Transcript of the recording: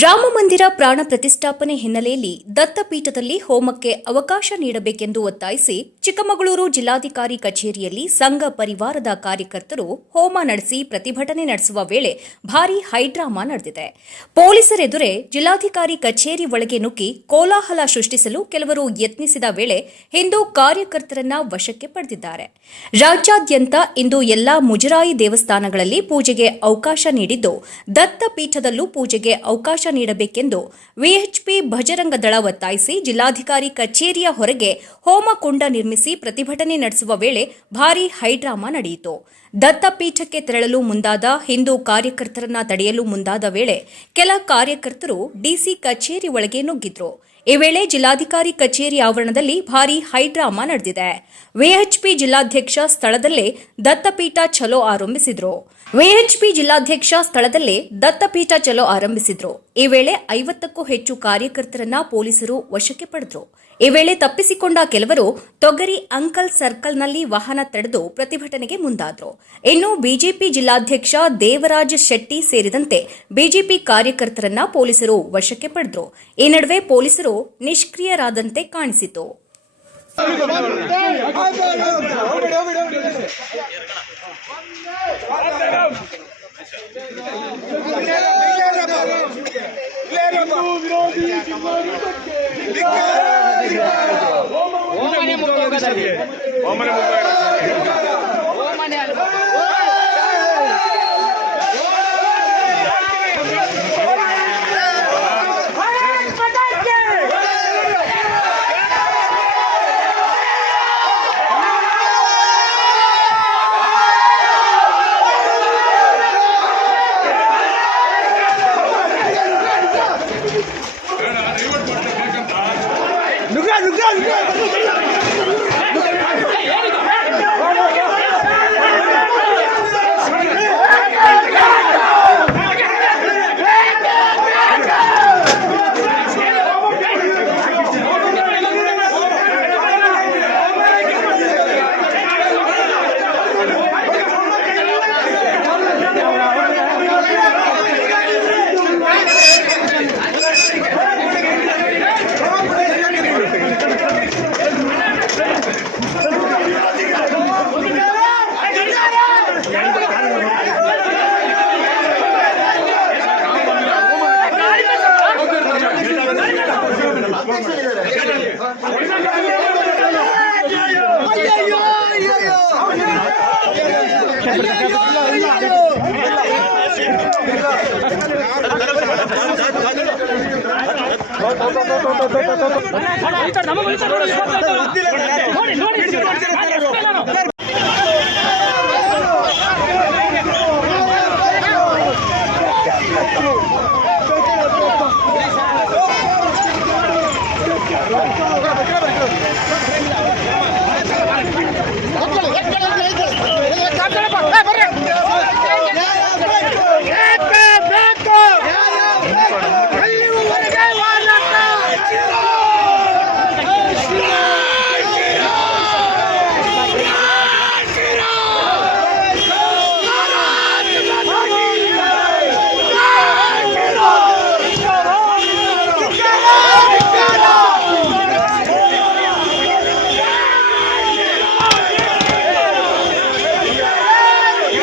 ರಾಮ ಮಂದಿರ ಪ್ರಾಣ ಪ್ರತಿಷ್ಠಾಪನೆ ಹಿನ್ನೆಲೆಯಲ್ಲಿ ದತ್ತಪೀಠದಲ್ಲಿ ಹೋಮಕ್ಕೆ ಅವಕಾಶ ನೀಡಬೇಕೆಂದು ಒತ್ತಾಯಿಸಿ ಚಿಕ್ಕಮಗಳೂರು ಜಿಲ್ಲಾಧಿಕಾರಿ ಕಚೇರಿಯಲ್ಲಿ ಸಂಘ ಪರಿವಾರದ ಕಾರ್ಯಕರ್ತರು ಹೋಮ ನಡೆಸಿ ಪ್ರತಿಭಟನೆ ನಡೆಸುವ ವೇಳೆ ಭಾರೀ ಹೈಡ್ರಾಮಾ ನಡೆದಿದೆ. ಪೊಲೀಸರೆದುರೇ ಜಿಲ್ಲಾಧಿಕಾರಿ ಕಚೇರಿ ಒಳಗೆ ನುಗ್ಗಿ ಕೋಲಾಹಲ ಸೃಷ್ಟಿಸಲು ಕೆಲವರು ಯತ್ನಿಸಿದ ವೇಳೆ ಹಿಂದೂ ಕಾರ್ಯಕರ್ತರನ್ನ ವಶಕ್ಕೆ ಪಡೆದಿದ್ದಾರೆ. ರಾಜ್ಯಾದ್ಯಂತ ಇಂದು ಎಲ್ಲಾ ಮುಜರಾಯಿ ದೇವಸ್ಥಾನಗಳಲ್ಲಿ ಪೂಜೆಗೆ ಅವಕಾಶ ನೀಡಿದ್ದು ದತ್ತಪೀಠದಲ್ಲೂ ಪೂಜೆಗೆ ಅವಕಾಶ ನೀಡಬೇಕೆಂದು ವಿಎಚ್ಪಿ ಭಜರಂಗ ದಳ ಒತ್ತಾಯಿಸಿ ಜಿಲ್ಲಾಧಿಕಾರಿ ಕಚೇರಿಯ ಹೊರಗೆ ಹೋಮಕುಂಡ ನಿರ್ಮಿಸಿ ಪ್ರತಿಭಟನೆ ನಡೆಸುವ ವೇಳೆ ಭಾರೀ ಹೈಡ್ರಾಮಾ ನಡೆಯಿತು. ದತ್ತಪೀಠಕ್ಕೆ ತೆರಳಲು ಮುಂದಾದ ಹಿಂದೂ ಕಾರ್ಯಕರ್ತರನ್ನ ತಡೆಯಲು ಮುಂದಾದ ವೇಳೆ ಕೆಲ ಕಾರ್ಯಕರ್ತರು ಡಿಸಿ ಕಚೇರಿ ಒಳಗೆ ನುಗ್ಗಿದ್ರು. ಈ ವೇಳೆ ಜಿಲ್ಲಾಧಿಕಾರಿ ಕಚೇರಿ ಆವರಣದಲ್ಲಿ ಭಾರೀ ಹೈಡ್ರಾಮಾ ನಡೆದಿದೆ. ವಿಎಚ್ಪಿ ಜಿಲ್ಲಾಧ್ಯಕ್ಷ ಸ್ಥಳದಲ್ಲೇ ದತ್ತಪೀಠ ಚಲೋ ಆರಂಭಿಸಿದ್ರು. ವಿಎಚ್ಪಿ ಜಿಲ್ಲಾಧ್ಯಕ್ಷ ಸ್ಥಳದಲ್ಲೇ ದತ್ತಪೀಠ ಚಲೋ ಆರಂಭಿಸಿದ್ರು. ಈ ವೇಳೆ ಐವತ್ತಕ್ಕೂ ಹೆಚ್ಚು ಕಾರ್ಯಕರ್ತರನ್ನ ಪೊಲೀಸರು ವಶಕ್ಕೆ ಪಡೆದ್ರು. ಈ ವೇಳೆ ತಪ್ಪಿಸಿಕೊಂಡ ಕೆಲವರು ತೊಗರಿ ಅಂಕಲ್ ಸರ್ಕಲ್ನಲ್ಲಿ ವಾಹನ ತಡೆದು ಪ್ರತಿಭಟನೆಗೆ ಮುಂದಾದ್ರು. ಇನ್ನು ಬಿಜೆಪಿ ಜಿಲ್ಲಾಧ್ಯಕ್ಷ ದೇವರಾಜ್ ಶೆಟ್ಟಿ ಸೇರಿದಂತೆ ಬಿಜೆಪಿ ಕಾರ್ಯಕರ್ತರನ್ನ ಪೊಲೀಸರು ವಶಕ್ಕೆ ಪಡೆದರು. ಈ ನಡುವೆ ಪೊಲೀಸರು ನಿಷ್ಕ್ರಿಯರಾದಂತೆ ಕಾಣಿಸಿತು ಓಮನೆ ಮುಖೋಗದಲ್ಲಿ ಓಮನೆ ಮುಖ ಓಮನೆ 干什么？干什？干？Gracias.